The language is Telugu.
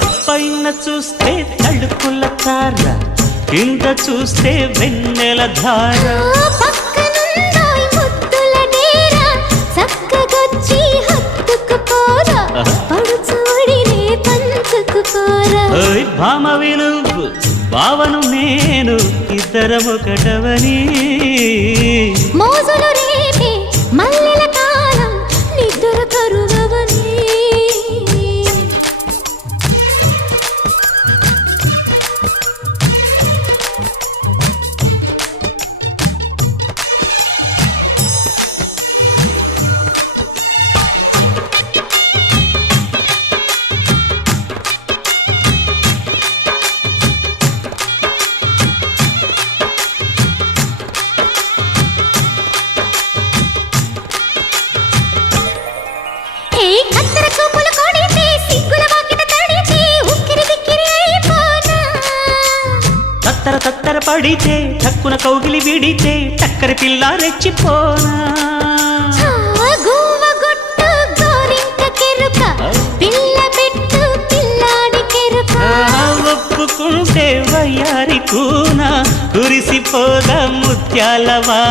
పైన చూస్తే తడుకుల తార, కింద చూస్తే వెన్నెల ధార. భామవి నువ్వు భావను నేను ఇద్దరము ఒకటవని మోజులు రేపే మల్లెల కాలం నిద్ర కరువవని. తత్తర తత్తర పడితే టక్కున కౌగిలి విడితే చక్కరి పిల్ల రెచ్చిపోనా. ఒప్పుకుంటే వయ్యారి కూన కురిసిపోదా ముత్యాలవా.